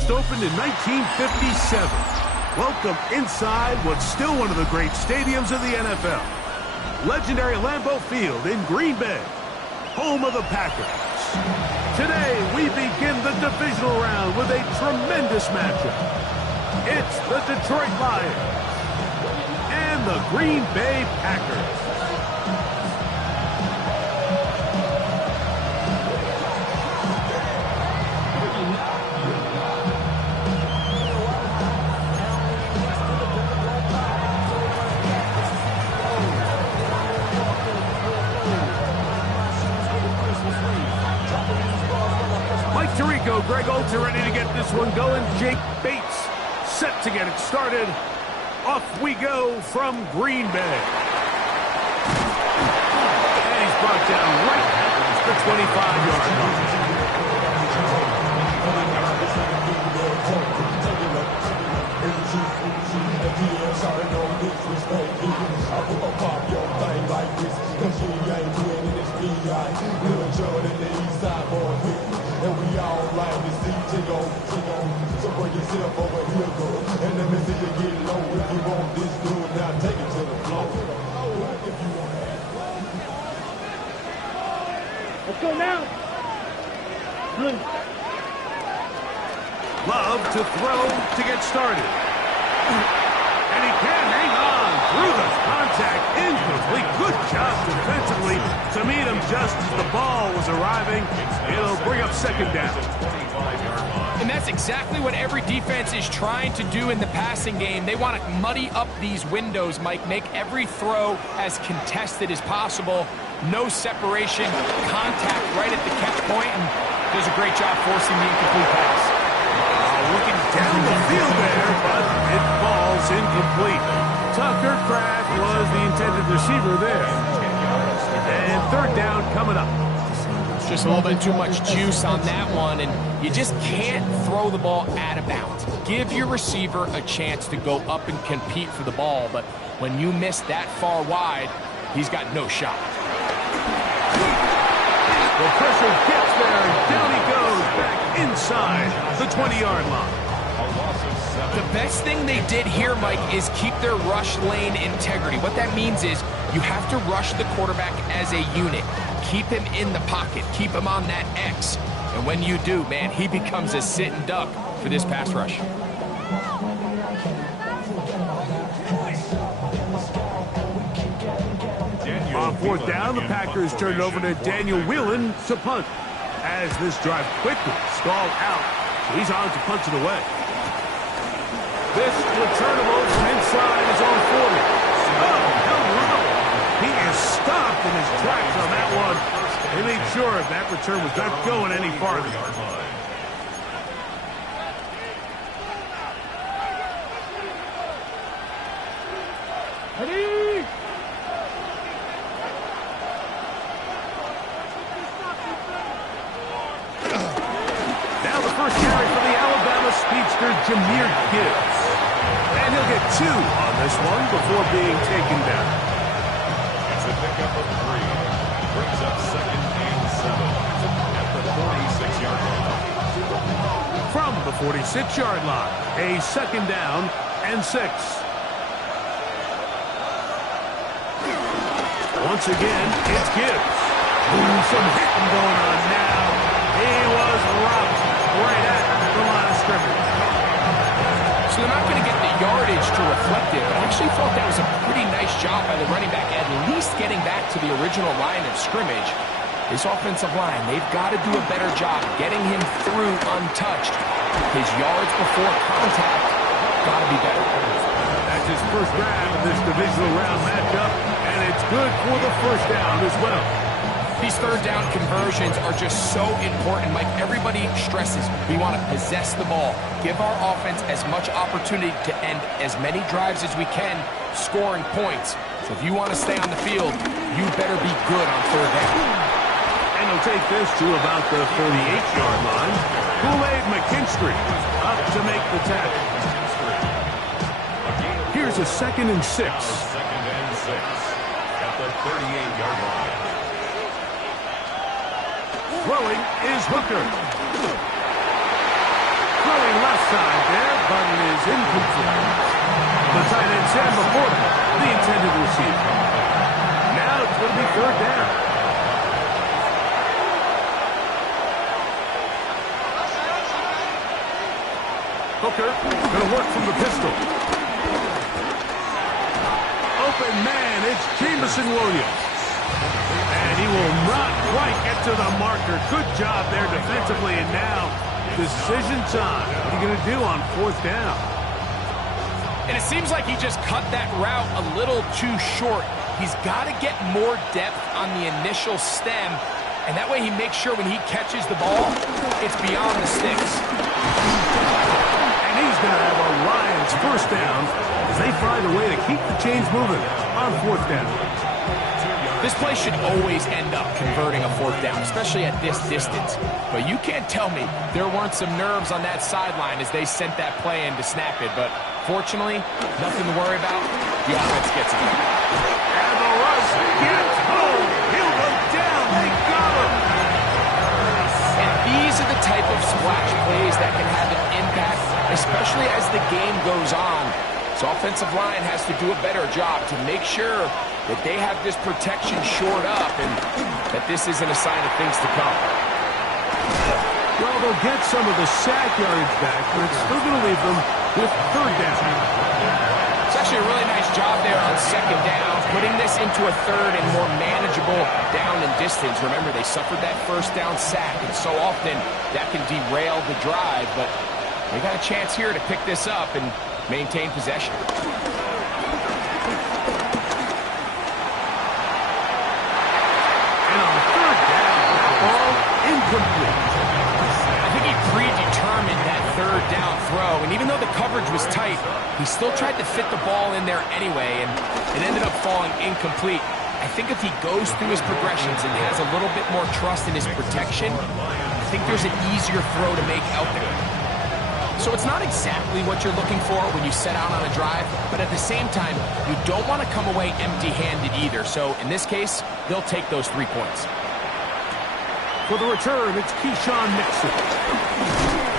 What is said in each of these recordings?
first opened in 1957. Welcome inside what's still one of the great stadiums of the NFL. Legendary Lambeau Field in Green Bay, home of the Packers. Today, we begin the divisional round with a tremendous matchup. It's the Detroit Lions and the Green Bay Packers. Greg Olsen ready to get this one going. Jake Bates set to get it started. Off we go from Green Bay. And he's brought down right at the 25-yard line. And we all like to see go. So bring yourself over here, girl. And let me see you get low. If you want this, do it now. Take it to the floor. If you want to. Let's go now. Good. Love to throw to get started. And he can hang on through the contact. Incomplete. Good job defensively to meet him just as the ball was arriving. It'll bring up second down. And that's exactly what every defense is trying to do in the passing game. They want to muddy up these windows, Mike, make every throw as contested as possible. No separation, contact right at the catch point, and does a great job forcing the incomplete pass. Looking down the field there, but it falls incomplete. Tucker Kraft was the intended receiver there. And third down coming up. Just a little bit too much juice on that one, and you just can't throw the ball out of bounds. Give your receiver a chance to go up and compete for the ball, but when you miss that far wide, he's got no shot. The pressure gets there, and down he goes back inside the 20-yard line. The best thing they did here, Mike, is keep their rush lane integrity. What that means is you have to rush the quarterback as a unit. Keep him in the pocket. Keep him on that X. And when you do, man, he becomes a sitting duck for this pass rush. On fourth down, the Packers turn it over to Daniel Whelan to punt. As this drive quickly stalled out, he's on to punch it away. This returnable from inside his own 40. Oh, hello. He is stopped in his tracks on that one. They made sure that return was not going any farther. Ready? Now the first carry for the Alabama speedster, Jahmyr Gibbs. And he'll get 2 on this one before being taken down. It's a pickup of 3. Brings up 2nd and 7 at the 46-yard line. From the 46-yard line, a 2nd down and 6. Once again, it's Gibbs. Ooh, some hitting going on now. He was rocked right at the line of scrimmage. So they're not going to get the yardage to reflect it, but I actually thought that was a pretty nice job by the running back, at least getting back to the original line of scrimmage. This offensive line, they've got to do a better job getting him through untouched. His yards before contact got to be better. That's his first grab of this divisional round matchup, and it's good for the first down as well. These third down conversions are just so important, Mike. Everybody stresses we want to possess the ball, give our offense as much opportunity to end as many drives as we can, scoring points. So if you want to stay on the field, you better be good on third down. And he'll take this to about the 38-yard line. Kool-Aid McKinstry up to make the tackle. Here's a 2nd and 6. 2nd and 6 at the 38-yard line. Throwing is Hooker. Throwing left outside there, but it is incomplete. The tight end Sam before that, the intended receiver. Now it's going to be third down. Hooker going to work from the pistol. Open man, it's Jameson Williams. And he will not quite get to the marker. Good job there defensively, and now decision time. What are you going to do on fourth down? And it seems like he just cut that route a little too short. He's got to get more depth on the initial stem, and that way he makes sure when he catches the ball, it's beyond the sticks. And he's going to have a Lions first down as they find a way to keep the chains moving on fourth down. This play should always end up converting a fourth down, especially at this distance. But you can't tell me there weren't some nerves on that sideline as they sent that play in to snap it. But fortunately, nothing to worry about. The offense gets it done. And the rush gets home. He'll go down. They got him. And these are the type of splash plays that can have an impact, especially as the game goes on. So offensive line has to do a better job to make sure that they have this protection shored up and that this isn't a sign of things to come. Well, they'll get some of the sack yardage back, but it's still going to leave them with third down. It's actually a really nice job there on second down, putting this into a third and more manageable down and distance. Remember, they suffered that first down sack, and so often that can derail the drive, but they got a chance here to pick this up and maintain possession. I think he predetermined that third down throw, and even though the coverage was tight, he still tried to fit the ball in there anyway, and it ended up falling incomplete. I think if he goes through his progressions and has a little bit more trust in his protection, I think there's an easier throw to make out there. So it's not exactly what you're looking for when you set out on a drive, but at the same time, you don't want to come away empty-handed either. So in this case, they'll take those 3 points. For the return, it's Keyshawn Nixon.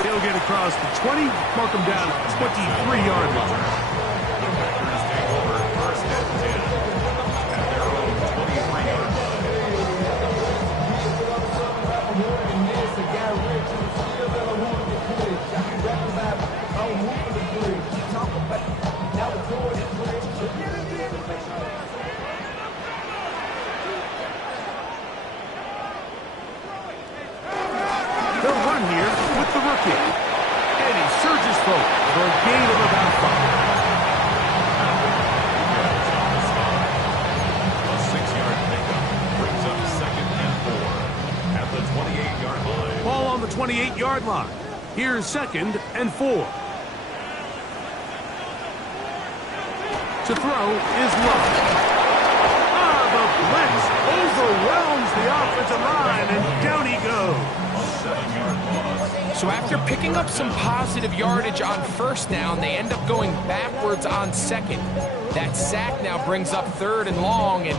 He'll get across the 20, mark him down at the 23-yard line. First and 10 at their own 23-yard They'll run here with the rookie. And he surges forward for a gain of about 5. A 6-yard pickup brings up second and 4 at the 28-yard line. Ball on the 28-yard line. Here's second and 4. To throw is Love. The blitz overwhelms the offensive line, and down he goes. So after picking up some positive yardage on first down, they end up going backwards on second. That sack now brings up third and long, and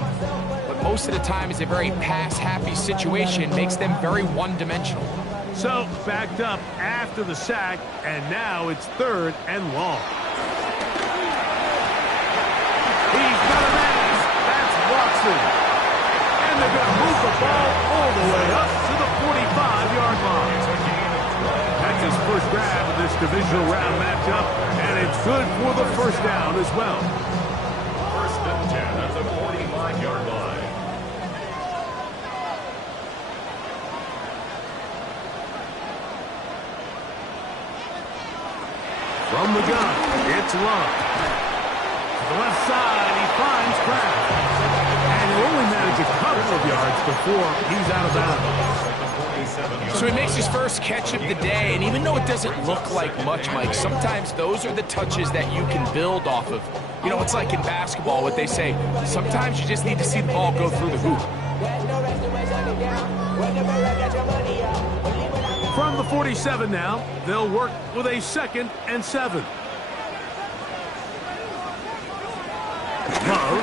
what most of the time is a very pass-happy situation makes them very one-dimensional. So backed up after the sack, and now it's third and long. He's got a man. That's Watson. And they're going to move the ball all the way up to the 45-yard line. That's his first grab of this divisional round matchup, and it's good for the first down as well. First and 10 at the 45-yard line. From the gun, it's Love. To the left side, he finds Kraft. And he'll only manage a couple of yards before he's out of bounds. So he makes his first catch of the day, and even though it doesn't look like much, Mike, sometimes those are the touches that you can build off of. You know, it's like in basketball, what they say, sometimes you just need to see the ball go through the hoop. From the 47 now, they'll work with a second and 7. Love.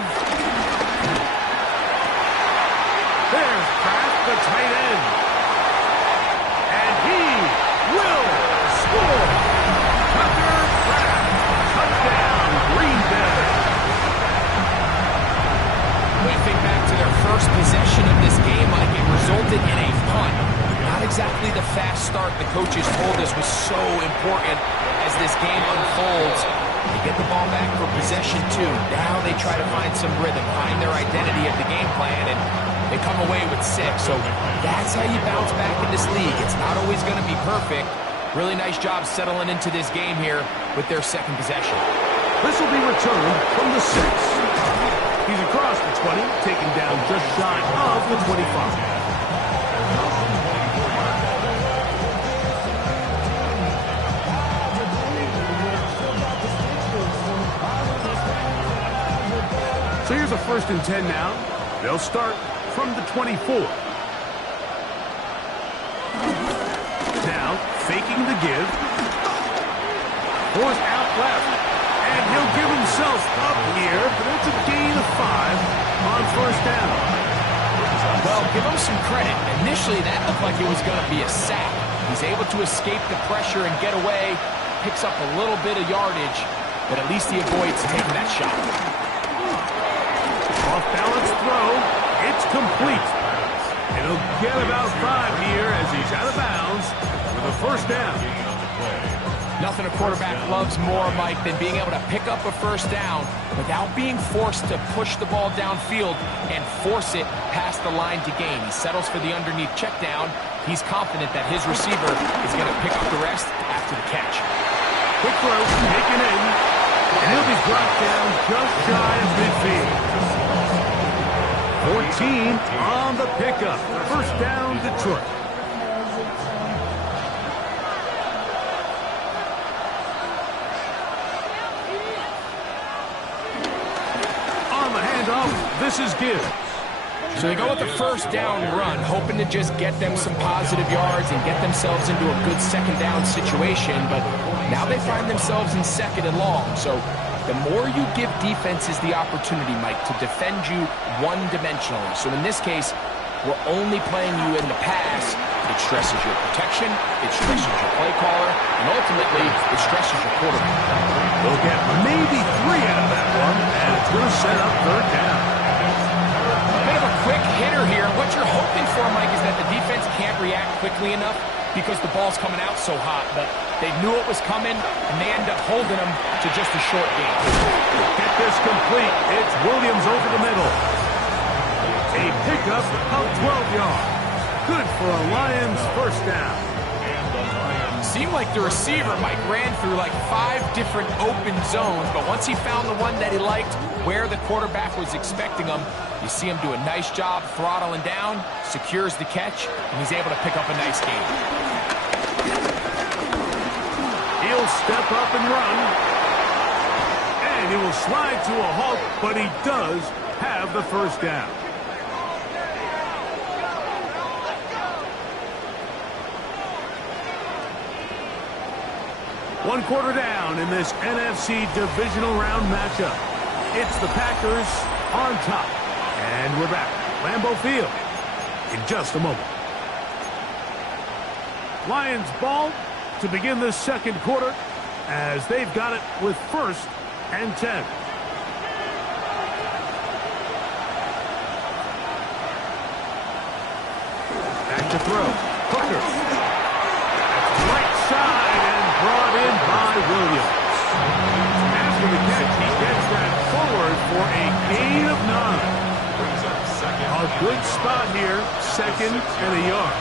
There's Kraft, the tight end. And he will score. this was so important as this game unfolds. They get the ball back for possession 2. Now they try to find some rhythm, find their identity of the game plan, and they come away with 6. So that's how you bounce back in this league. It's not always going to be perfect. Really nice job settling into this game here with their second possession. This will be returned from the 6. He's across the 20, taken down just shy of the 25. So here's a 1st and 10 now. They'll start from the 24. Now, faking the give. Forced out left. And he'll give himself up here, but it's a gain of 5 on 1st down. Well, give him some credit. Initially, that looked like it was going to be a sack. He's able to escape the pressure and get away. Picks up a little bit of yardage, but at least he avoids taking that shot. Off-balance throw. It's complete. It'll get about 5 here as he's out of bounds with a 1st down. Nothing a quarterback loves more, Mike, than being able to pick up a 1st down without being forced to push the ball downfield and force it past the line to gain. He settles for the underneath check down. He's confident that his receiver is going to pick up the rest after the catch. Quick throw, taken in, and he'll be brought down just shy of midfield. 14 on the pickup. 1st down, Detroit. This is Gibbs. So they go with the 1st down run, hoping to just get them some positive yards and get themselves into a good 2nd down situation, but now they find themselves in 2nd and long. So the more you give defenses the opportunity, Mike, to defend you one-dimensionally. So in this case, we're only playing you in the pass. It stresses your protection, it stresses your play caller, and ultimately, it stresses your quarterback. They'll get maybe 3 out of that one, and it's going to set up 3rd down. Bit of a quick hitter here. What you're hoping for, Mike, is that the defense can't react quickly enough because the ball's coming out so hot. But they knew it was coming, and they end up holding them to just a short game. Get this complete. It's Williams over the middle. A pickup of 12 yards. Good for a Lions 1st down. Seemed like the receiver, Mike, ran through like 5 different open zones, but once he found the one that he liked, where the quarterback was expecting him, you see him do a nice job throttling down, secures the catch, and he's able to pick up a nice gain. He'll step up and run, and he will slide to a halt, but he does have the 1st down. One quarter down in this NFC Divisional Round matchup. It's the Packers on top. And we're back. Lambeau Field in just a moment. Lions ball to begin the 2nd quarter as they've got it with 1st and 10. Back to throw. Hooker. Right side and brought in by Williams. After the catch, he gets that forward for a gain of 9. A good spot here, 2nd and a yard.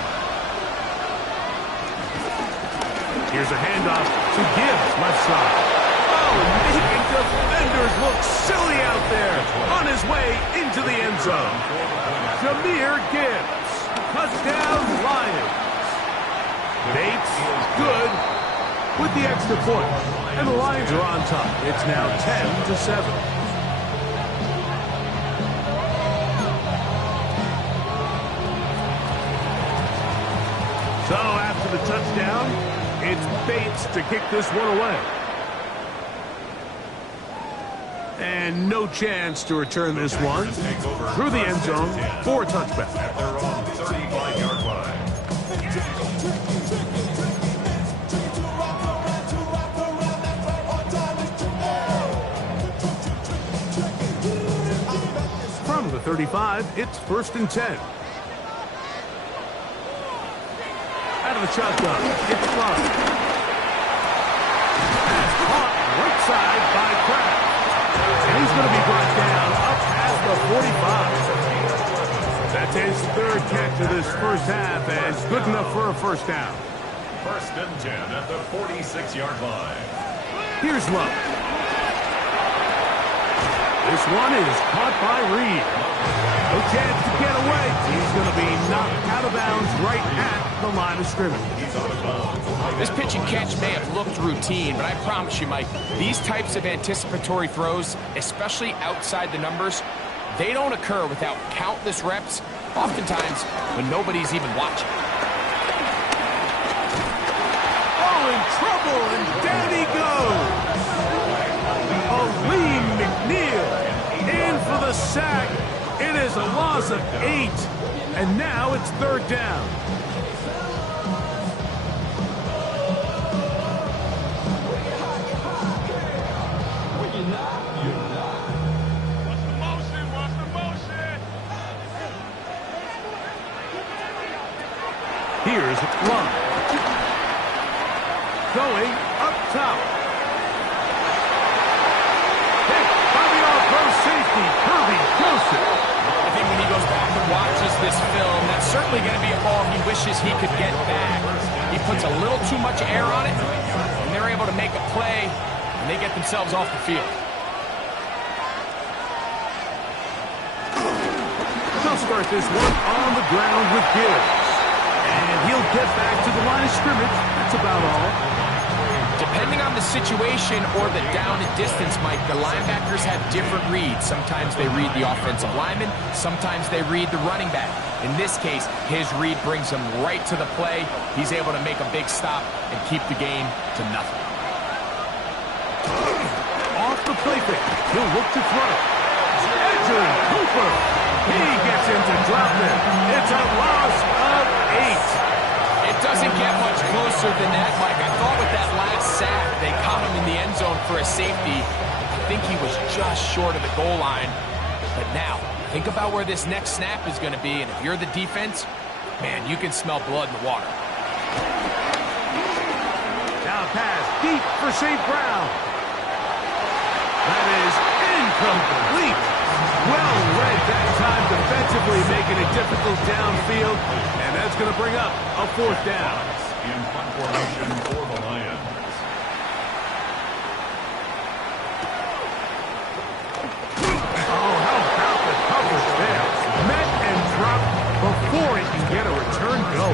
Here's a handoff to Gibbs, left side. Oh, making defenders look silly out there. On his way into the end zone. Jahmyr Gibbs. Touchdown, Lions. Bates, good, with the extra point. And the Lions are on top. It's now 10-7. So after the touchdown, it's Bates to kick this one away. And no chance to return this one through the end zone for a touchback. At their own 35-yard line. From the 35, it's 1st and 10. Out out of the shotgun. It's Love. Pass caught right side by Kraft. And he's going to be brought down up past the 45. That's his third catch of this first half, and good enough for a first down. First and 10 at the 46-yard line. Here's Love. This one is caught by Reed. No chance to get away. He's going to be knocked out of bounds right at the line of scrimmage. This pitch and catch may have looked routine, but I promise you, Mike, these types of anticipatory throws, especially outside the numbers, they don't occur without countless reps, oftentimes when nobody's even watching. Oh, in trouble, and down he goes. Aleem McNeil in for the sack. It is a loss of 8, and now it's third down. Here's Love. Going up top. Hit by the all-pro safety, Kirby Joseph. I think when he goes back and watches this film, that's certainly going to be a ball he wishes he could get back. He puts a little too much air on it, and they're able to make a play, and they get themselves off the field. They'll start this one on the ground with Gibbs. And he'll get back to the line of scrimmage. That's about all. Depending on the situation or the down and distance, Mike, the linebackers have different reads. Sometimes they read the offensive lineman. Sometimes they read the running back. In this case, his read brings him right to the play. He's able to make a big stop and keep the game to nothing. Off the play fake. He'll look to throw. Edgerrin Cooper. He gets him to drop it. It's a loss of 8. It doesn't get much closer than that, Mike. I thought with that last sack, they caught him in the end zone for a safety. I think he was just short of the goal line. But now, think about where this next snap is going to be, and if you're the defense, man, you can smell blood in the water. Now pass deep for St. Brown. That is incomplete. Well read that time defensively, making it difficult downfield, and that's going to bring up a fourth down. In punt formation for the Lions. Oh, how about the coverage there? Met and dropped before he can get a return go.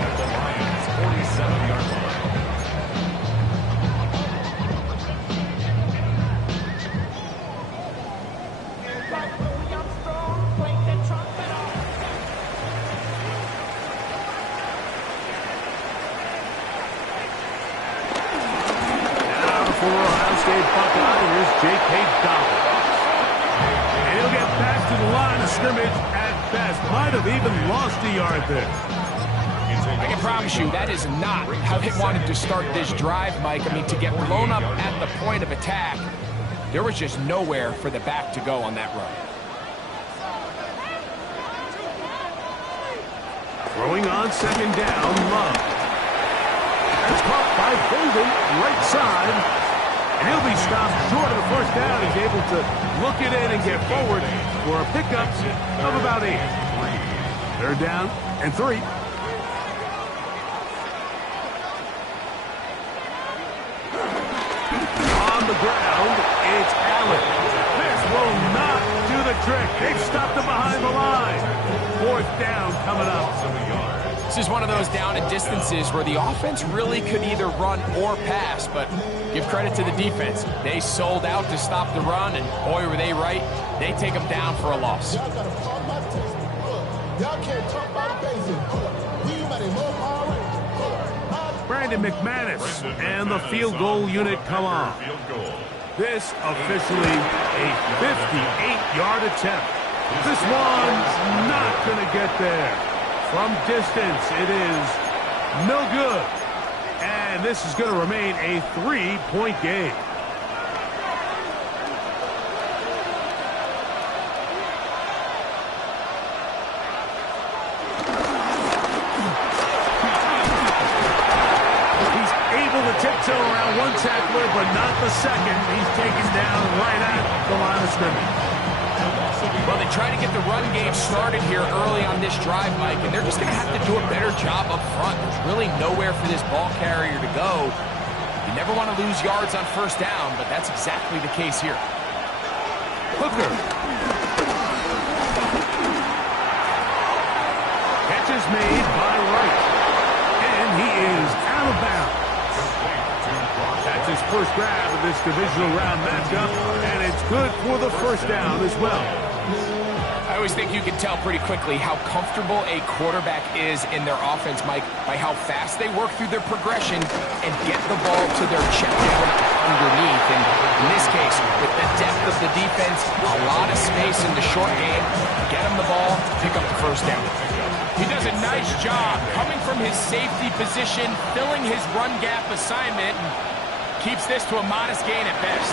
At the Lions' 47-yard line. And he'll get back to the line of scrimmage at best. Might have even lost a yard there. I can promise you that is not how they wanted to start this drive, Mike. I mean, to get blown up at the point of attack, there was just nowhere for the back to go on that run. Throwing on second down, Love. That's caught by Bolden, right side. And he'll be stopped short of the first down. He's able to look it in and get forward for a pickup of about 8. Third down and 3. On the ground, it's Allen. This will not do the trick. They've stopped him behind the line. Fourth down coming up. This is one of those down and distances where the offense really could either run or pass, but give credit to the defense. They sold out to stop the run, and boy, were they right. They take them down for a loss. Y'all can't talk about basic. Brandon McManus and the field goal unit come on. This officially a 58-yard attempt. This one's not going to get there. From distance, it is no good. And this is going to remain a 3-point game. Gets him around one tackler, but not the second. He's taken down right at the line of scrimmage. Well, they try to get the run game started here early on this drive, Mike, and they're just going to have to do a better job up front. There's really nowhere for this ball carrier to go. You never want to lose yards on first down, but that's exactly the case here. Hooker. Catch is made by Wright. And he is out of bounds. That's his first grab of this divisional round matchup, and it's good for the first down as well. I always think you can tell pretty quickly how comfortable a quarterback is in their offense, Mike, by how fast they work through their progression and get the ball to their checkdown underneath. And in this case, with the depth of the defense, a lot of space in the short game, get him the ball, pick up the first down. He does a nice job coming from his safety position, filling his run gap assignment, and keeps this to a modest gain at best.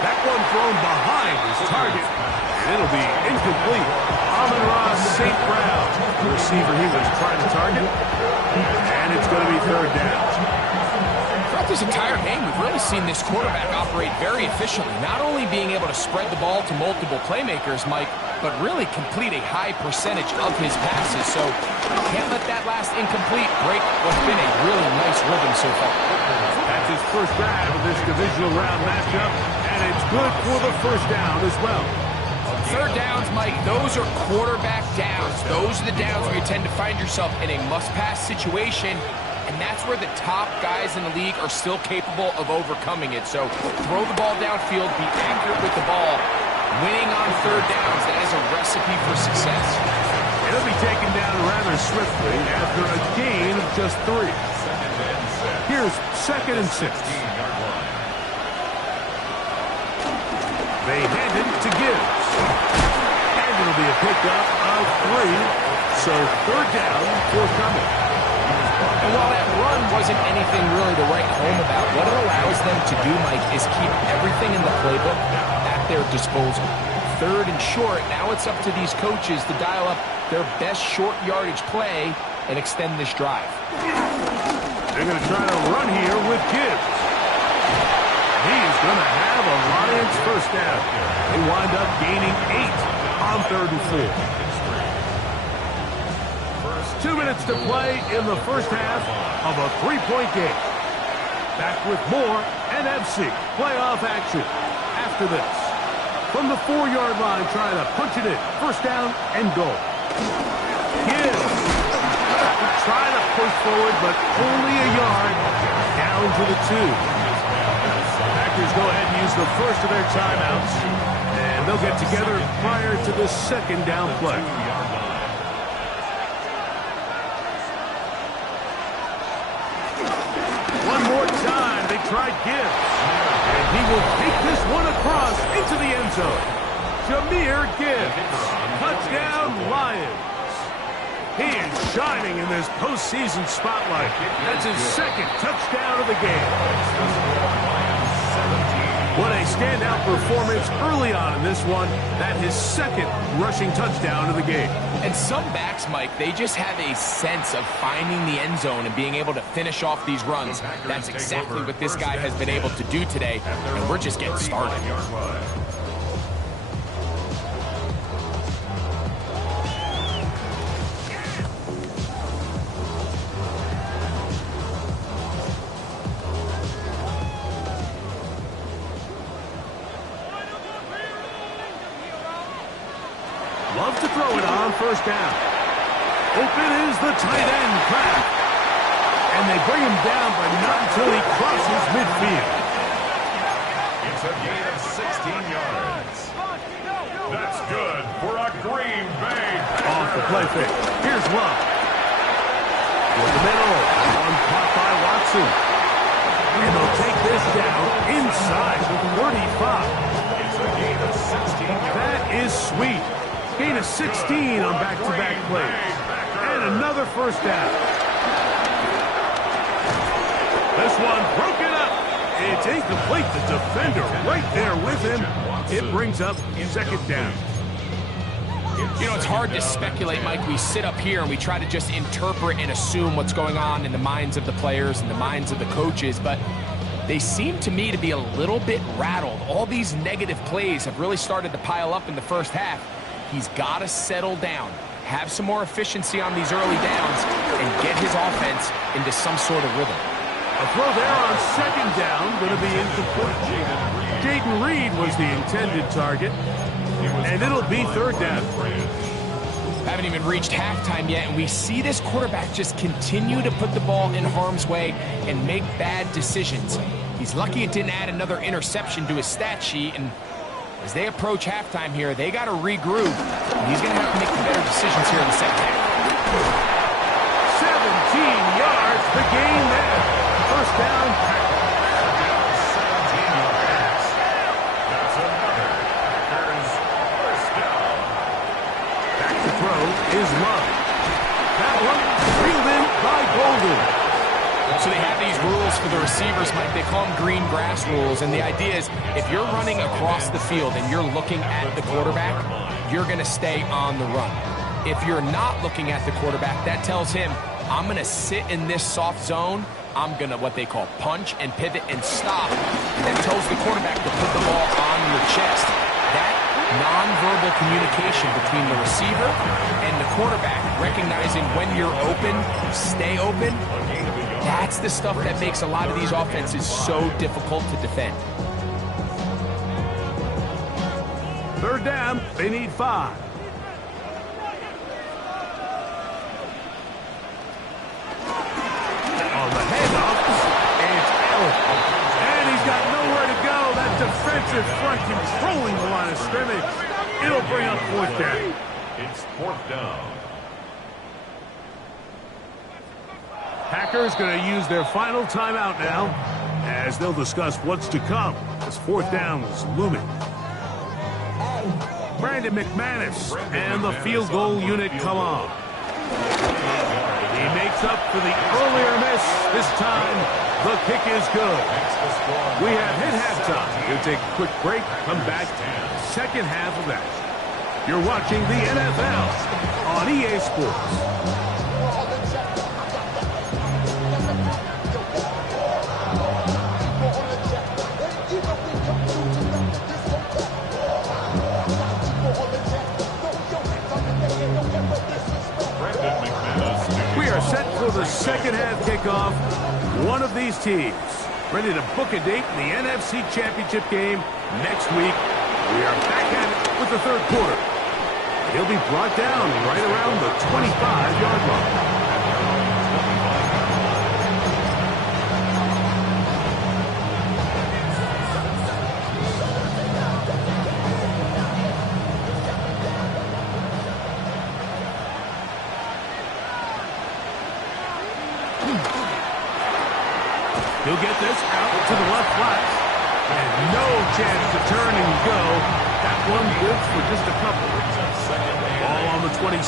That one thrown behind his target, and it'll be incomplete. Amon-Ra St. Brown, the receiver he was trying to target, and it's going to be third down. Throughout this entire game, we've really seen this quarterback operate very efficiently, not only being able to spread the ball to multiple playmakers, Mike, but really complete a high percentage of his passes. So can't let that last incomplete break what's been a really nice rhythm so far. That's his first grab of this divisional round matchup, and it's good for the first down as well. Third downs, Mike, those are quarterback downs. Those are the downs where you tend to find yourself in a must-pass situation, and that's where the top guys in the league are still capable of overcoming it. So throw the ball downfield, be accurate with the ball. Winning on third downs, that is a recipe for success. It'll be taken down rather swiftly after a gain of just 3. Here's 2nd and 6. They hand it to Gibbs. And it'll be a pickup of 3. So third down forthcoming. And while that run wasn't anything really to write home about, what it allows them to do, Mike, is keep everything in the playbook at their disposal. Third and short, now it's up to these coaches to dial up their best short yardage play and extend this drive. They're going to try to run here with Gibbs. He's going to have a Lions first down. They wind up gaining 8 on 3rd and 4. 2 minutes to play in the first half of a 3-point game. Back with more NFC playoff action after this. From the 4-yard line, trying to punch it in. First down and goal. Gibbs trying to push forward, but only a yard down to the 2. Packers go ahead and use the first of their timeouts, and they'll get together prior to the second down play. One more time, they tried Gibbs. And he will take this one across into the end zone. Jahmyr Gibbs. Touchdown, Lions. He is shining in this postseason spotlight. That's his 2nd touchdown of the game. What a standout performance early on in this one. That his 2nd rushing touchdown of the game. And some backs, Mike, they just have a sense of finding the end zone and being able to finish off these runs. That's exactly what this guy has been able to do today, and we're just getting started. Love to throw it on first down. Open is the tight end, Kraft. And they bring him down, but not until he crosses midfield. It's a gain of 16 yards. That's good for a Green Bay Packers. Off the play fake. Here's Love. For the middle. One caught by Watson. And they'll take this down inside the 35. It's a gain of 16 yards. That is sweet. Gain of 16 on back-to-back plays. And another first down. This one broken up. It's incomplete. The defender right there with him. It brings up 2nd down. You know, it's hard to speculate, Mike. We sit up here and we try to just interpret and assume what's going on in the minds of the players and the minds of the coaches, but they seem to me to be a little bit rattled. All these negative plays have really started to pile up in the first half. He's got to settle down, have some more efficiency on these early downs, and get his offense into some sort of rhythm. A throw there on second down, going to be incomplete. Jaden Reed was the intended target, and it'll be third down. Haven't even reached halftime yet, and we see this quarterback just continue to put the ball in harm's way and make bad decisions. He's lucky it didn't add another interception to his stat sheet, and as they approach halftime here, they got to regroup, and he's going to have to make better decisions here in the second half. 17 yards, the gain there. First down, Packers. 17 yards. That's another Packers first down. Back to throw is Love. That one reeled in by Golden. So they have these rules for the receivers, Mike. They call them green grass rules, and the idea is if you're running across the field and you're looking at the quarterback, you're going to stay on the run. If you're not looking at the quarterback, that tells him, I'm going to sit in this soft zone. I'm going to what they call punch and pivot and stop. That tells the quarterback to put the ball on your chest. That nonverbal communication between the receiver and the quarterback, recognizing when you're open, stay open, that's the stuff that makes a lot of these offenses so difficult to defend. Third down, they need 5. On the handoff, it's Allen. And he's got nowhere to go. That defensive front controlling the line of scrimmage. It'll bring up fourth down. It's fourth down. Packers going to use their final timeout now as they'll discuss what's to come as fourth down is looming. Brandon McManus and the field goal unit come on. He makes up for the earlier miss. This time, the kick is good. We have hit halftime. We'll take a quick break, come back, second half of action. You're watching the NFL on EA Sports. Set for the second half kickoff. One of these teams ready to book a date in the NFC Championship game next week. We are back at it with the third quarter. He'll be brought down right around the 25-yard line. He'll get this out to the left flat. And no chance to turn and go. That one good for just a couple. Ball on the 27.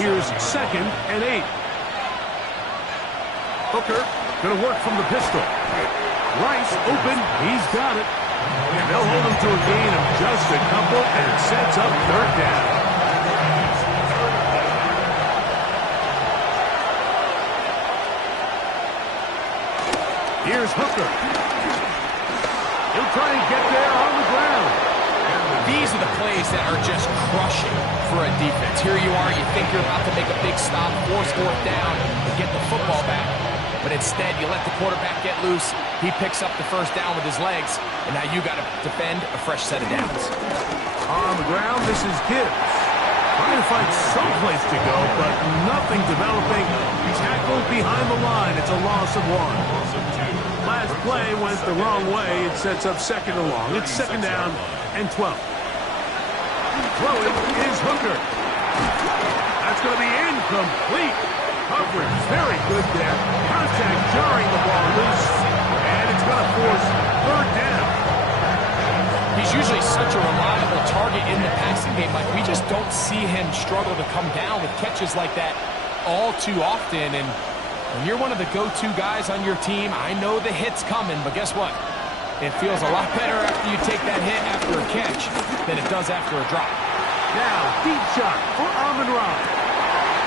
Here's second and 8. Hooker going to work from the pistol. Rice open. He's got it. And they'll hold him to a gain of just a couple, and it sets up third down. Here's Hooker. He'll try and get there on the ground. These are the plays that are just crushing for a defense. Here you are, you think you're about to make a big stop, force fourth down, and get the football back. But instead, you let the quarterback get loose. He picks up the first down with his legs, and now you got to defend a fresh set of downs. On the ground, this is Gibbs. Trying to find some place to go, but nothing developing. Tackled behind the line. It's a loss of 1. Last play went the wrong way. It sets up second and long. It's second down and 12. Throwing is Hooker. That's going to be incomplete. Coverage very good there. Contact jarring the ball loose. And it's going to force third down. He's usually such a reliable target in the passing game. Like, we just don't see him struggle to come down with catches like that all too often. And when you're one of the go-to guys on your team, I know the hit's coming, but guess what? It feels a lot better after you take that hit after a catch than it does after a drop. Now, deep shot for Amon-Ra.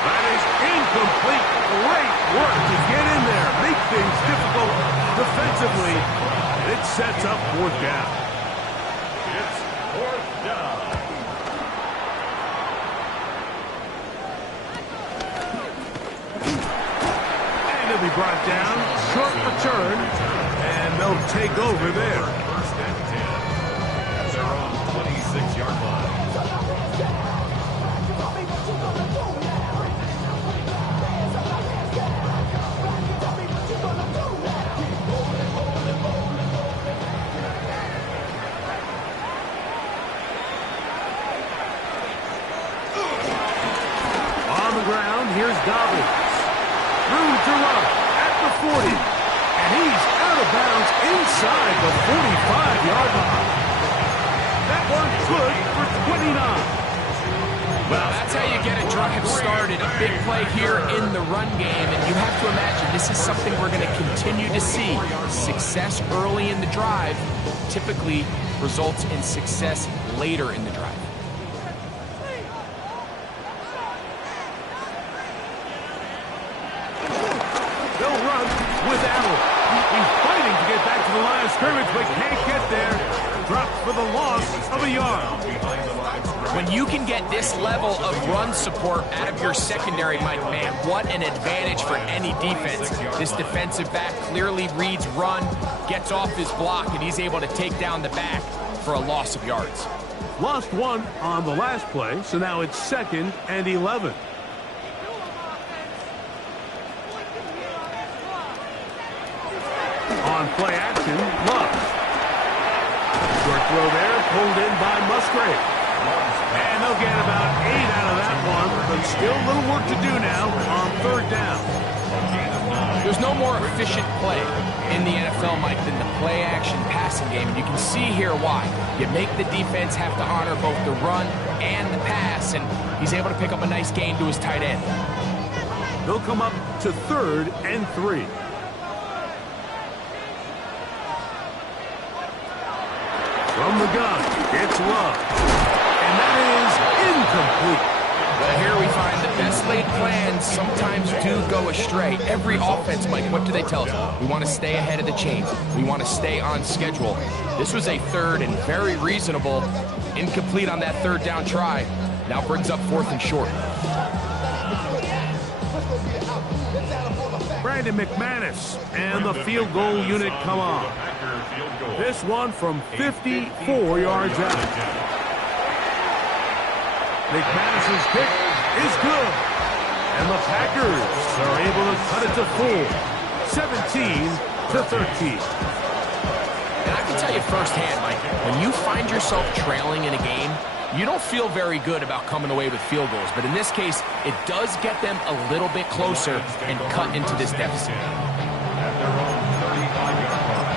That is incomplete. Great work to get in there, make things difficult defensively, and it sets up fourth down. It's fourth down. And he'll be brought down, short return, and they'll take over there. First and 10 at their own 26-yard line. Here's Dobbins. Room to run at the 40. And he's out of bounds inside the 45-yard line. That one's good for 29. Well, that's how you get a drive started. A big play here in the run game. And you have to imagine this is something we're going to continue to see. Success early in the drive typically results in success later in the drive. With Allen. He's fighting to get back to the line of scrimmage, but can't get there. Dropped for the loss of a yard. When you can get this level of run support out of your secondary, Mike, man, what an advantage for any defense. This defensive back clearly reads run, gets off his block, and he's able to take down the back for a loss of yards. Lost one on the last play, so now it's 2nd and 11. On play action, Love. Short throw there, pulled in by Musgrave. And they'll get about 8 out of that one, but still a little work to do now on 3rd down. There's no more efficient play in the NFL, Mike, than the play action passing game. And you can see here why. You make the defense have to honor both the run and the pass, and he's able to pick up a nice gain to his tight end. They'll come up to 3rd and 3. From the gun, it's Love. And that is incomplete. Well, here we find the best laid plans sometimes do go astray. Every offense, Mike, what do they tell us? We want to stay ahead of the chains. We want to stay on schedule. This was a 3rd and very reasonable. Incomplete on that 3rd down try. Now brings up 4th and short. Brandon McManus and the field goal unit come on. This one from 54 yards out. McManus's kick is good. And the Packers are able to cut it to 17-13. And I can tell you firsthand, Mike, when you find yourself trailing in a game, you don't feel very good about coming away with field goals. But in this case, it does get them a little bit closer and cut into this deficit. At their own 35-yard line.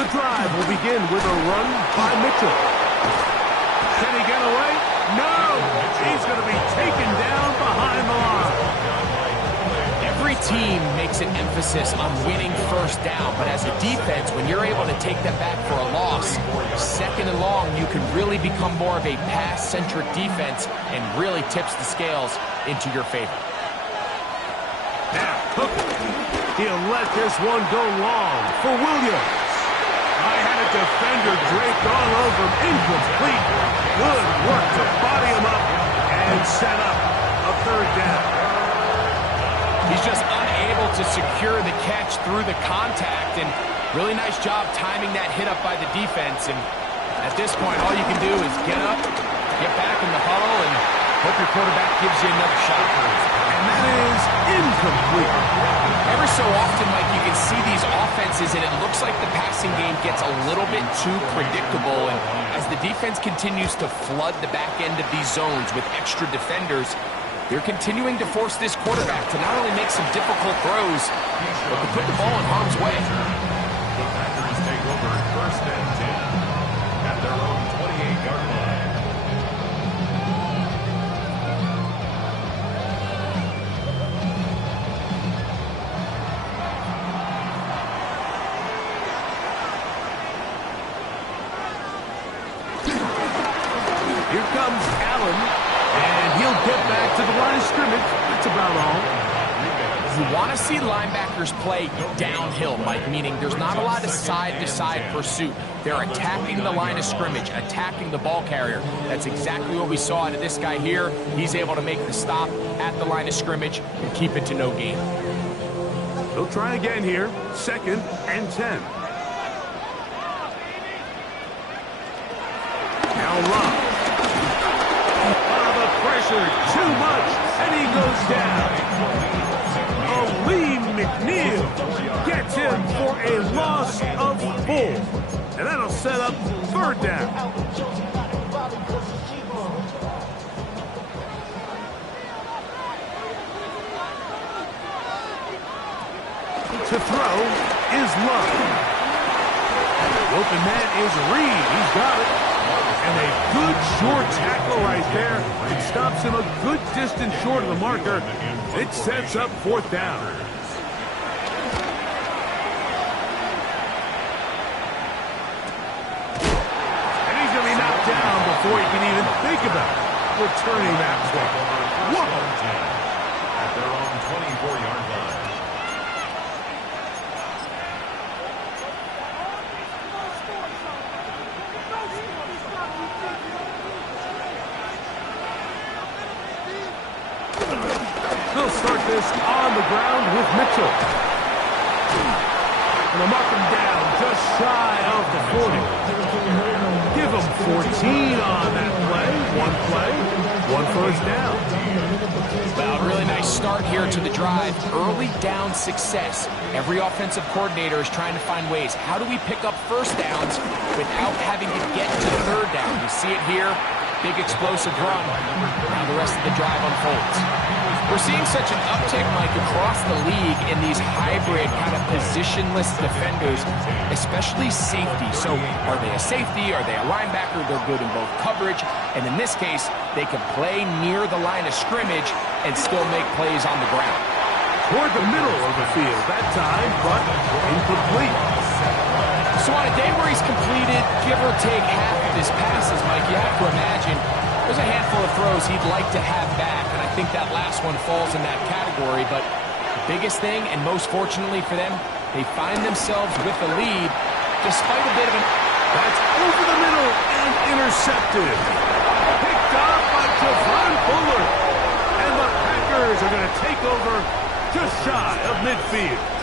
The drive will begin with a run by Mitchell. Can he get away? No! He's going to be taken down behind the line. Every team makes an emphasis on winning first down, but as a defense, when you're able to take them back for a loss, 2nd and long, you can really become more of a pass-centric defense and really tips the scales into your favor. Now, Cook. He'll let this one go long for Williams. I had a defender draped all over him. Incomplete. Good work to body him up and set up a 3rd down. He's just unable to secure the catch through the contact, and really nice job timing that hit up by the defense. And at this point, all you can do is get up, get back in the huddle, and hope your quarterback gives you another shot. And that is incomplete. Every so often, Mike, you can see these offenses, and it looks like the passing game gets a little bit too predictable. And as the defense continues to flood the back end of these zones with extra defenders, they're continuing to force this quarterback to not only make some difficult throws, but to put the ball in harm's way. The Packers take over 1st and 10 at their own You want to see linebackers play downhill, Mike, meaning there's not a lot of side-to-side pursuit. They're attacking the line of scrimmage, attacking the ball carrier. That's exactly what we saw out of this guy here. He's able to make the stop at the line of scrimmage and keep it to no gain. They'll try again here. 2nd and 10. Now Love. The pressure, too much, and he goes down. Lee McNeil gets him for a loss of 4. And that'll set up 3rd down. To throw is Love. The open man is Reed. He's got it. And a good short tackle right there. It stops him a good distance short of the marker. It sets up 4th down. And he's going to be knocked down before he can even think about returning that play. Whoa! At their own 24-yard line. They'll start this on the ground with Mitchell. And they'll mark him down just shy of the 40. Give him 14 on that play. 1 first down. Well, a really nice start here to the drive. Early down success. Every offensive coordinator is trying to find ways. How do we pick up first downs without having to get to 3rd down? You see it here. Big explosive run. Now the rest of the drive unfolds. We're seeing such an uptick, Mike, across the league in these hybrid kind of positionless defenders, especially safety. So are they a safety? Are they a linebacker? They're good in both coverage. And in this case, they can play near the line of scrimmage and still make plays on the ground. Toward the middle of the field that time, but incomplete. So on a day where he's completed, give or take half of his passes, Mike, you have to imagine there's a handful of throws he'd like to have back, and I think that last one falls in that category. But the biggest thing, and most fortunately for them, they find themselves with the lead despite a bit of an... That's over the middle and intercepted. Picked off by Javon Fuller. And the Packers are going to take over just shy of midfield.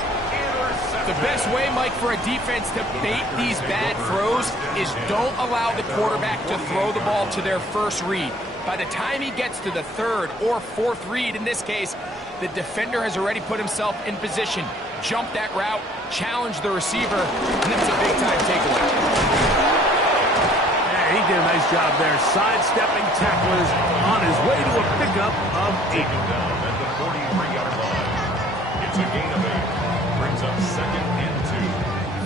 The best way, Mike, for a defense to bait these bad throws is don't allow the quarterback to throw the ball to their first read. By the time he gets to the 3rd or 4th read, in this case, the defender has already put himself in position, jump that route, challenge the receiver, and it's a big-time takeaway. Yeah, he did a nice job there, sidestepping tacklers on his way to a pickup of 8. Down at the 43-yard line. It's a gain of 8. Brings up 2nd and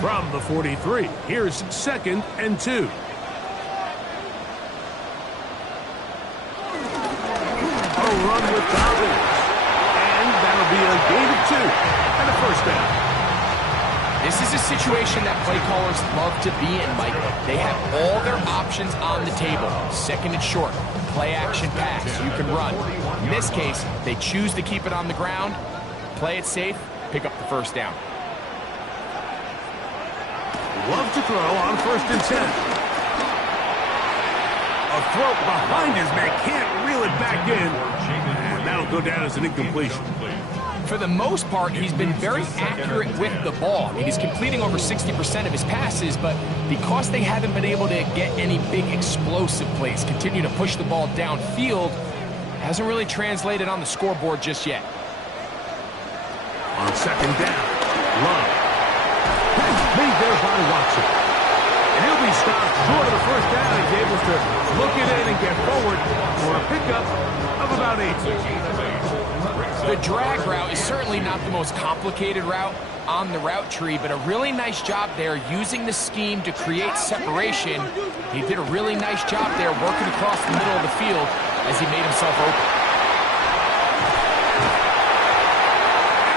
2. From the 43, here's 2nd and 2. A run with Dobbins. And that'll be a gain of 2 and a first down. This is a situation that play callers love to be in, Mike. They have all their options on the table. 2nd and short, play action pass, you can run. In this case, they choose to keep it on the ground, play it safe, pick up the first down. Love to throw on 1st and 10. A throw behind his man, can't reel it back in. And that'll go down as an incompletion. For the most part, he's been very accurate with the ball. I mean, he's completing over 60% of his passes, but because they haven't been able to get any big explosive plays, continue to push the ball downfield, hasn't really translated on the scoreboard just yet. On 2nd down, Love. Made there by Watson. And he'll be stopped short of the first down. He's able to look it in and get forward for a pickup of about 8. The drag route is certainly not the most complicated route on the route tree, but a really nice job there using the scheme to create separation. He did a really nice job there working across the middle of the field as he made himself open.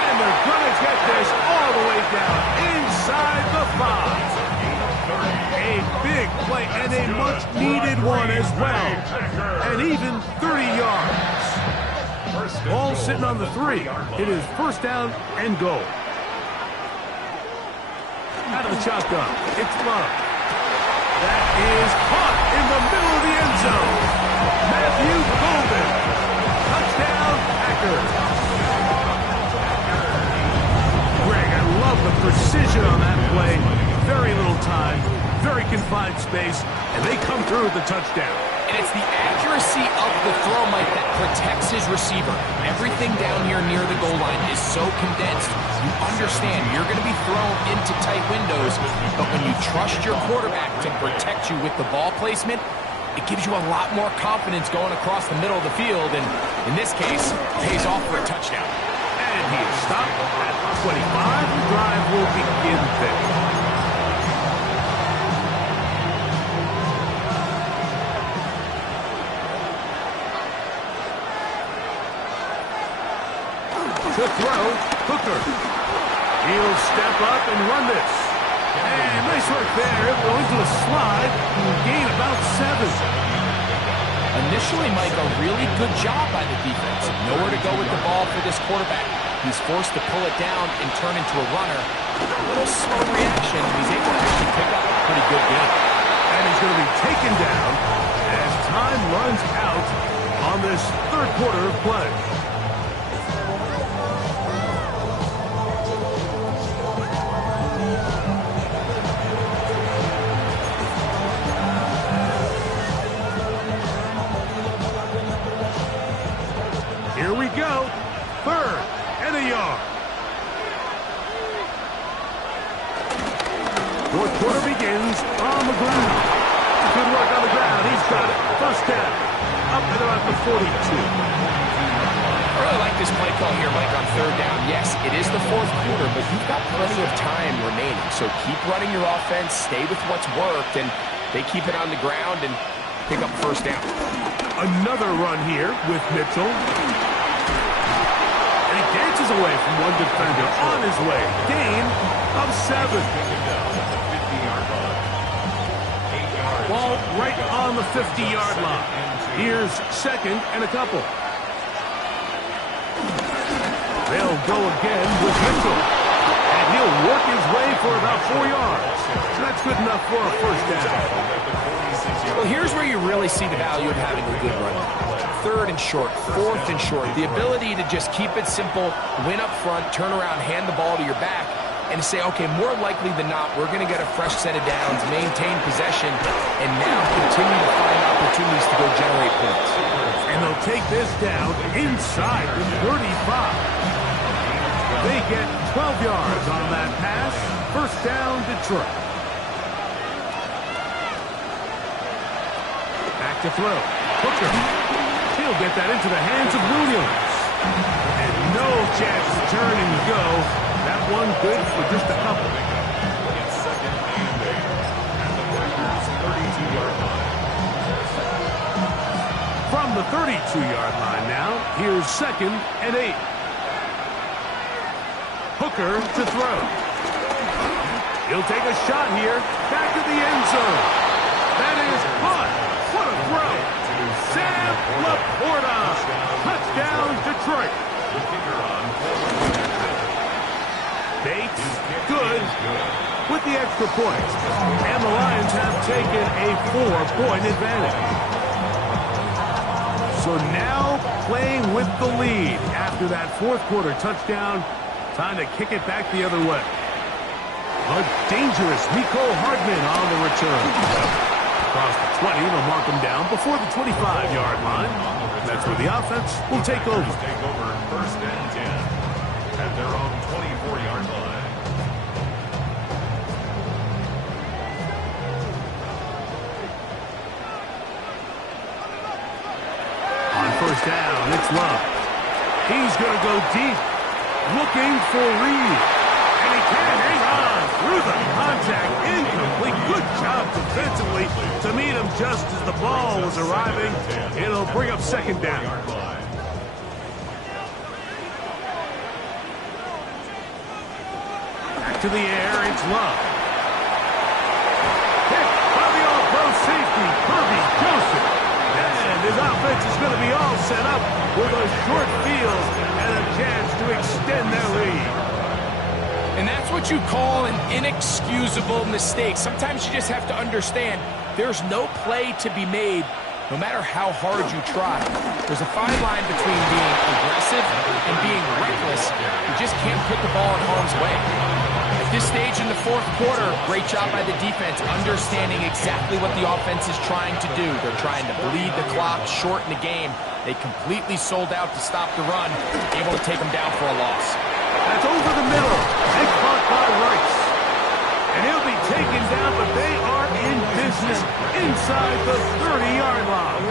And they're going to get this all the way down inside the 5. A big play and a much-needed one as well. And even 30 yards. Ball sitting on the 3. It is first down and goal. Out of the shotgun. It's Love. That is caught in the middle of the end zone. Matthew Golden. Touchdown, Packers. Greg, I love the precision on that play. Very little time, very confined space, and they come through with the touchdown. And it's the accuracy of the throw, Mike, that protects his receiver. Everything down here near the goal line is so condensed. You understand you're going to be thrown into tight windows, but when you trust your quarterback to protect you with the ball placement, it gives you a lot more confidence going across the middle of the field, and in this case, pays off for a touchdown. And he is stopped at 25. The drive will begin there. To throw, Hooker. He'll step up and run this. And nice work there. Going to a slide. Gain about 7. Initially, Mike, a really good job by the defense. Nowhere to go with the ball for this quarterback. He's forced to pull it down and turn into a runner. A little slow reaction, and he's able to actually pick up a pretty good game. And he's going to be taken down as time runs out on this third quarter of play. Here we go. 3rd and a yard. Fourth quarter begins on the ground. Good work on the ground. He's got it. First down. Up and about the 42. I really like this play call here, Mike, on 3rd down. Yes, it is the 4th quarter, but you've got plenty of time remaining. So keep running your offense, stay with what's worked, and they keep it on the ground and pick up first down. Another run here with Mitchell. And he dances away from one defender on his way. Gain of 7. Ball right on the 50-yard line. Here's 2nd and a couple. They'll go again with Mitchell. And he'll work his way for about 4 yards. So that's good enough for a first down. Well, here's where you really see the value of having a good run. 3rd and short, 4th and short. The ability to just keep it simple, win up front, turn around, hand the ball to your back, and say, okay, more likely than not, we're going to get a fresh set of downs, maintain possession, and now continue to find opportunities to go generate points. And they'll take this down inside the 35. They get 12 yards on that pass. First down, Detroit. Back to throw. Hooker. He'll get that into the hands of Williams. And no chance to turn and go. That one good for just a couple. It's 2nd and 8 at the Packers' 32-yard line. From the 32-yard line now, here's 2nd and 8. Hooker to throw. He'll take a shot here. Back to the end zone. That is caught. What a throw. Sam Laporta. Touchdown, Detroit. Bates, good, with the extra point. And the Lions have taken a 4-point advantage. So now playing with the lead after that 4th quarter touchdown. Time to kick it back the other way. A dangerous Miko Hardman on the return. Across the 20, they'll mark him down before the 25-yard line. That's where the offense will take over. Take over 1st and 10 at their own 24-yard line. On first down, it's Love. He's going to go deep, looking for Reed. And he can hang on through the contact. Incomplete. Good job defensively to meet him just as the ball was arriving. It'll bring up 2nd down. Back to the air, it's Love. Picked by the all-pro safety, Kirby Joseph. And his offense offense is going to be all set up with a short field and a chance to extend their lead. And that's what you call an inexcusable mistake. Sometimes you just have to understand there's no play to be made no matter how hard you try. There's a fine line between being aggressive and being reckless. You just can't put the ball in harm's way. At this stage in the fourth quarter, great job by the defense, understanding exactly what the offense is trying to do. They're trying to bleed the clock, shorten the game. They completely sold out to stop the run, able to take them down for a loss. That's over the middle and caught by Rice. And he'll be taken down, but they are in business inside the 30-yard line.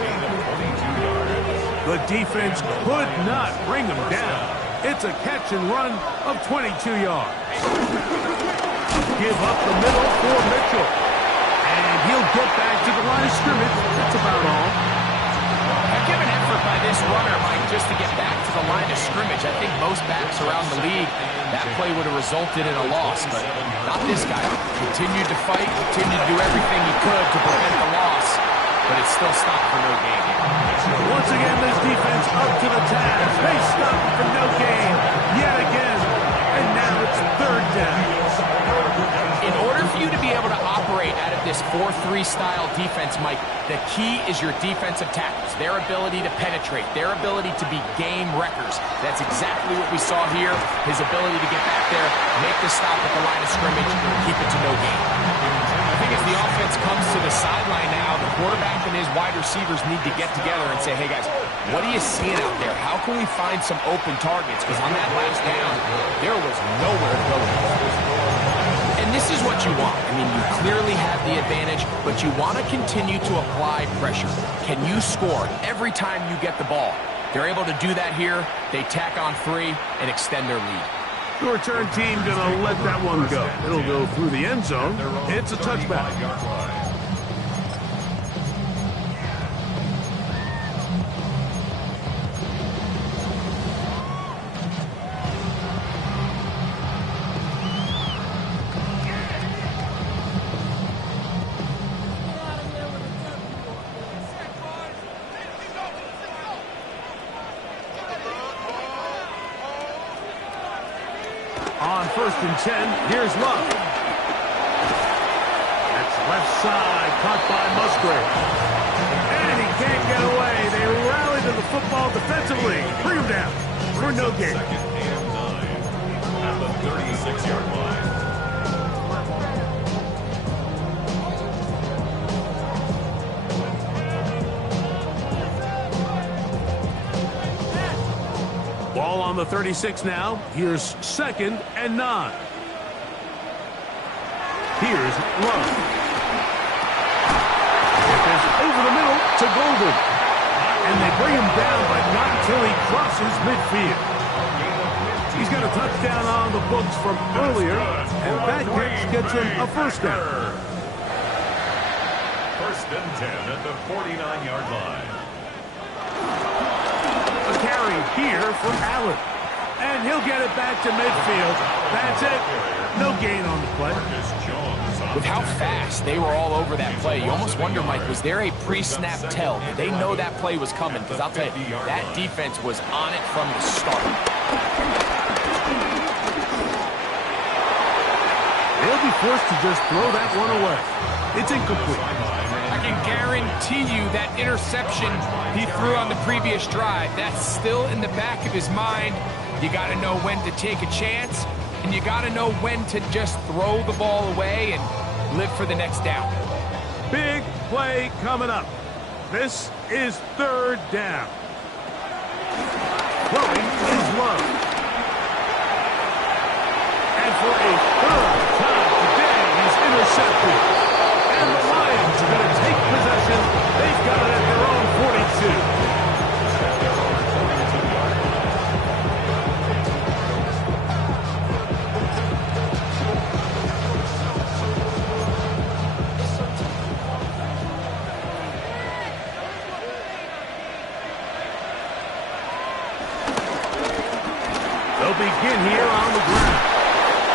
The defense could not bring them down. It's a catch and run of 22 yards. Give up the middle for Mitchell. And he'll get back to the line of scrimmage. That's about all. Heck of an effort by this runner, Mike, just to get back to the line of scrimmage. I think most backs around the league, that play would have resulted in a loss, but not this guy. Continued to fight, continued to do everything he could to prevent the loss, but it still stopped for no gain. Once again, this defense up to the task. They stop for no gain yet again, and now it's third down. In order for you to be able to operate out of this 4-3 style defense, Mike, the key is your defensive tackles, their ability to penetrate, their ability to be game wreckers. That's exactly what we saw here, his ability to get back there, make the stop at the line of scrimmage, keep it to no gain. I think as the offense comes to the sideline now, the quarterback and his wide receivers need to get together and say, hey guys, what are you seeing out there? How can we find some open targets? Because on that last down, there was nowhere to go. And this is what you want. I mean, you clearly have the advantage, but you want to continue to apply pressure. Can you score every time you get the ball? They're able to do that here. They tack on 3 and extend their lead. The return team going to let that one go. It'll go through the end zone. It's a touchback. On 1st and 10, here's Love. That's left side, caught by Musgrave. And he can't get away. They rally to the football defensively. Bring him down for no gain. 2nd and 9 at the 36-yard line. Ball on the 36 now. Here's 2nd and 9. Here's Love. It's over the middle to Golden. And they bring him down, but not until he crosses midfield. He's got a touchdown on the books from earlier, and that catch gets him a first down. 1st and 10 at the 49-yard line. A carry here for Allen. And he'll get it back to midfield. That's it. No gain on the play. With how fast they were all over that play, you almost wonder, Mike, was there a pre-snap tell? Did they know that play was coming? Because I'll tell you, that defense was on it from the start. They'll be forced to just throw that one away. It's incomplete. I can guarantee you that interception he threw on the previous drive, that's still in the back of his mind. You got to know when to take a chance, and you got to know when to just throw the ball away and live for the next down. Big play coming up. This is 3rd down. Throwing is Love. And for a 3rd time today, he's intercepted. And the Lions are going to take possession. They've got it at their own 42. They'll begin here on the ground.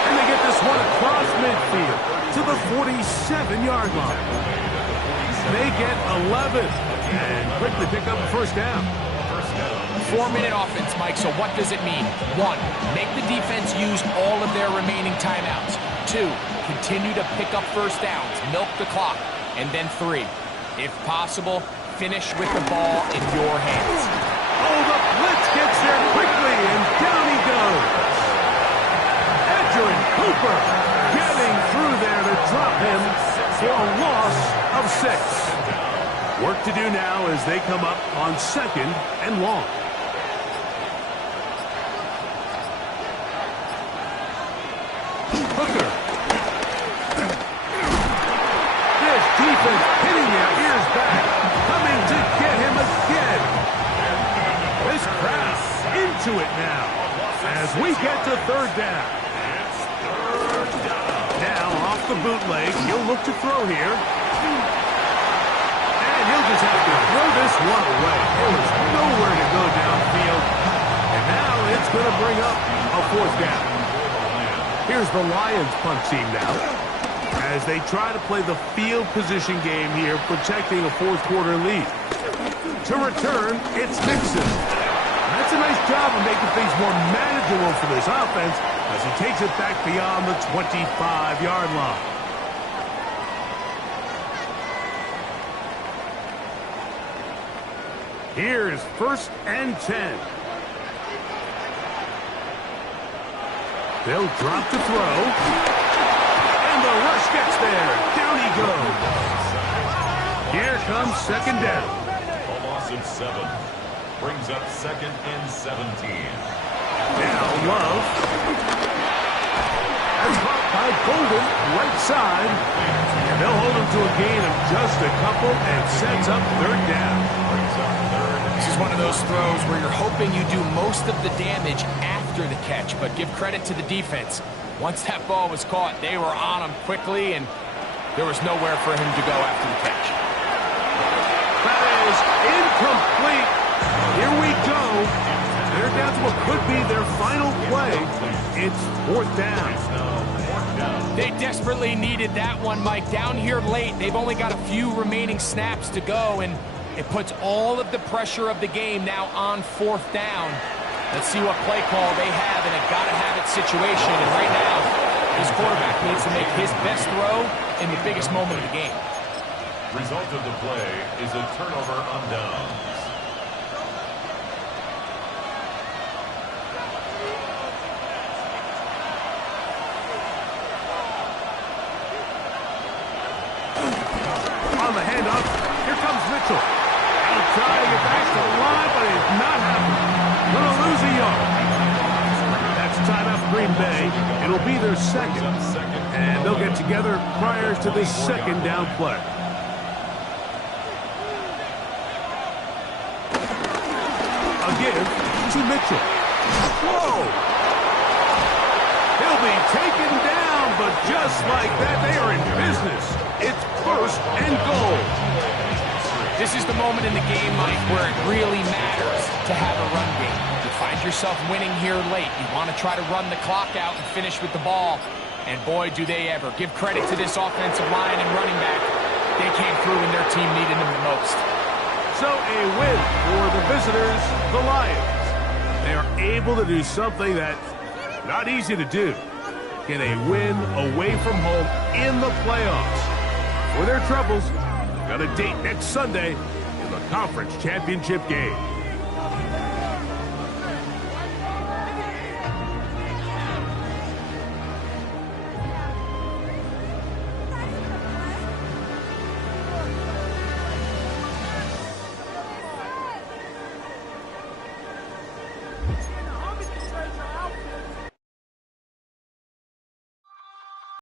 And they get this one across midfield to the 47-yard line. They get 11. And quickly pick up a first down. 4-minute offense, Mike, so what does it mean? 1, make the defense use all of their remaining timeouts. 2, continue to pick up first downs, milk the clock. And then 3, if possible, finish with the ball in your hands. Oh, the blitz gets there quickly, and down he goes. Edgerrin Cooper getting through there to drop him for a loss of 6. Work to do now as they come up on 2nd and long. Hooker. This defense hitting their ears back, coming to get him again. This crowd into it now as we get to 3rd down. Now off the bootleg, he'll look to throw here. And he'll just have to throw this one away. There was nowhere to go downfield. And now it's going to bring up a 4th down. Here's the Lions punt team now, as they try to play the field position game here, protecting a 4th quarter lead. To return, it's Mixon. That's a nice job of making things more manageable for this offense as he takes it back beyond the 25-yard line. Here's 1st and 10. They'll drop to throw. And the rush gets there. Down he goes. Here comes 2nd down. A loss of 7. Brings up 2nd and 17. Now Love. That's caught by Golden, right side. And they'll hold him to a gain of just a couple and sets up 3rd down. This is one of those throws where you're hoping you do most of the damage after the catch, but give credit to the defense. Once that ball was caught, they were on him quickly, and there was nowhere for him to go after the catch. That is incomplete. Here we go. They're down to what could be their final play. It's 4th down. They desperately needed that one, Mike. Down here late, they've only got a few remaining snaps to go, and it puts all of the pressure of the game now on 4th down. Let's see what play call they have in a gotta-have-it situation. And right now, this quarterback needs to make his best throw in the biggest moment of the game. Result of the play is a turnover on downs. On the handoff, here comes Mitchell. He'll try to get back to the line, but it's not happening. Going to lose a yard. That's timeout for Green Bay. It'll be their 2nd. And they'll get together prior to this 2nd down play. A give to Mitchell. Whoa! He'll be taken down, but just like that, they are in business. It's 1st and goal. This is the moment in the game, Mike, where it really matters to have a run game. You find yourself winning here late. You want to try to run the clock out and finish with the ball. And boy, do they ever. Give credit to this offensive line and running back. They came through when their team needed them the most. So a win for the visitors, the Lions. They are able to do something that's not easy to do. Get a win away from home in the playoffs. For their troubles, got a date next Sunday in the conference championship game.